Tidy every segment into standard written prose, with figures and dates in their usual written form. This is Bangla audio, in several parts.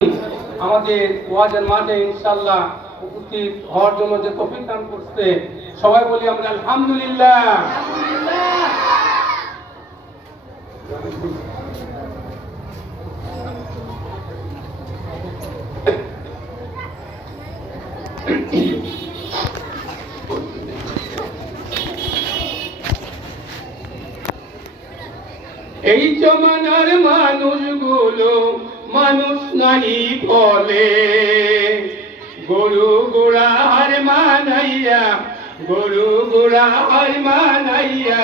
আমাদের ওয়াজের মাঠে ইনশাআল্লাহ উপস্থিত হওয়ার জন্য যে তৌফিক দান করতে, সবাই বলি আমরা আলহামদুলিল্লাহ। এই জমানার মানুষগুলো মানুষ নাই বলে, গরু গোড়া হার মানাইয়া, গরু গোড়া হার মানাইয়া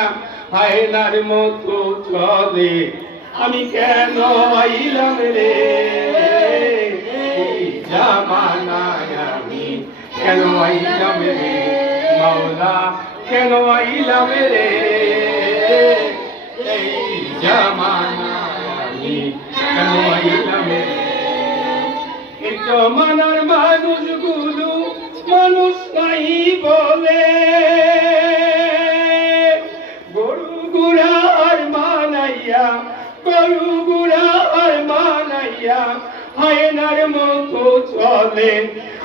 হায়নার মতো চলে। আমি কেন আইলাম রে এই জামানায়, আমি কেন আইলাম রে মাওলা, কেন আইলাম রে এই জামানায়, আমি কেন আইলাম রে। এই জমানার মানুষগুলো মানুষ নাই বলে, গরু গুড়া আর মানাইয়া, গরু গুড়া আর মানাইয়া হায়নার মতো চলে।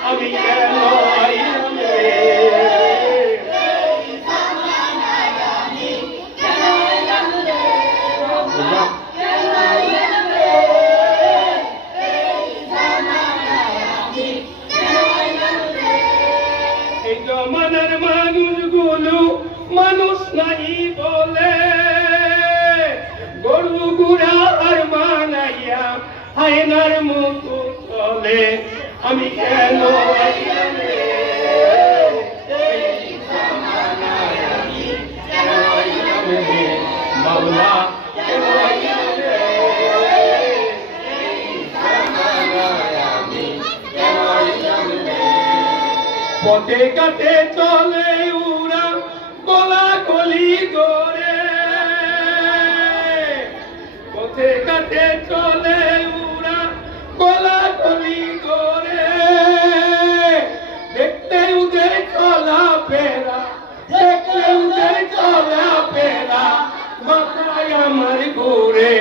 আমি কেন আইলাম রে জমানার মানুষগুলো মানুষ নাই বলে, গরু গুড়া আর মানাইয়া হায়নার মতো চলে। আমি কেন আইলাম রে এই জামানায়, আমি কেন আইলাম রে মাওলা, কেন আইলাম রে এই জামানায়, আমি কেন আইলাম রে। পথে ঘাটে চলে উড়া গলা গলি করে, পথে ঘাটে চলে উড়া গলা গলি করে, দেখতে উদে চলা ফেরা, দেখতে উদে চলা ফেরা মাথায় আমার ঘুরে।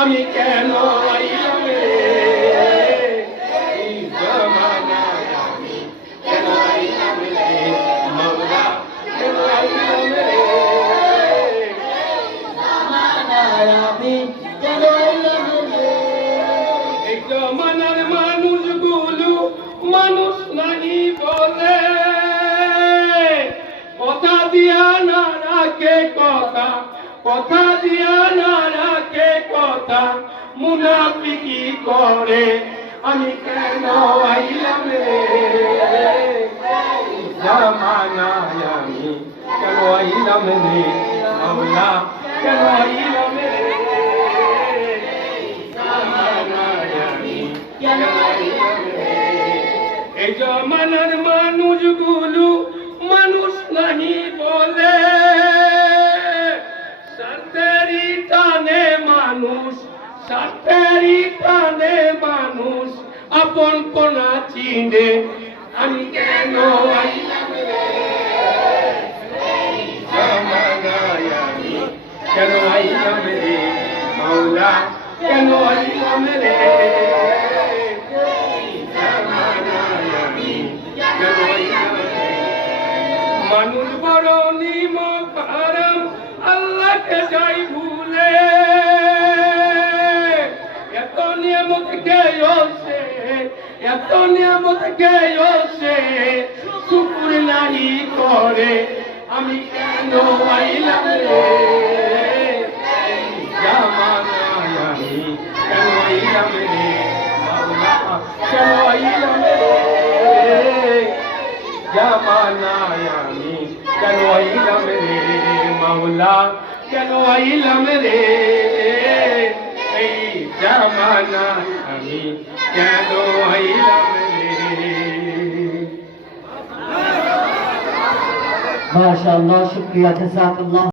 আমি কেন আইলাম রে এই জামানায়, আমি কেন আইলাম রে মাওলা, কেন আইলাম রে এই জামানায়, আমি কেন আইলাম রে। এই জমানার মানুষগুলো মানুষ নাই বলে, কথা দিয়া না রাখে কথা, কথা দিয়া না রাখে কথা, মুনাফিকি করে। আমি কেন আইলাম রে এই জামানায়, আমি কেন আইলাম রে মাওলা, কেন আইলাম রে এই জামানায়, আমি কেন আইলাম রে। এই জমানার মানুষগুলো মানুষ নাহি বলে, স্বার্থেরই টানে মানুষ, স্বার্থেরই টানে মানুষ আপন পনা চিনে। আমি কেন আইলাম রে এই জামানায়, আমি কেন আইলাম রে মাওলা, কেন আইলাম রে এই জামানায়, আমি কেন আইলাম রে। মানুষ বড় নিমক হারাম আল্লাহকে যাই ভুলে, এত নিয়ামত খেয়েছে, এত নিয়ামত খেয়েছে শুকর নাহি করে। আমি কেন আইলাম রে এই জামানায়, আমি কেন আইলাম রে মাওলা, কেন আইলাম রে জামানায়, আমি কেন আইলাম রে মাওলা, কেন আইলাম রে এই জামানায়, আমি কেন আইলাম রে। মাশাআল্লাহ, শুকরিয়া, জাযাকাল্লাহ।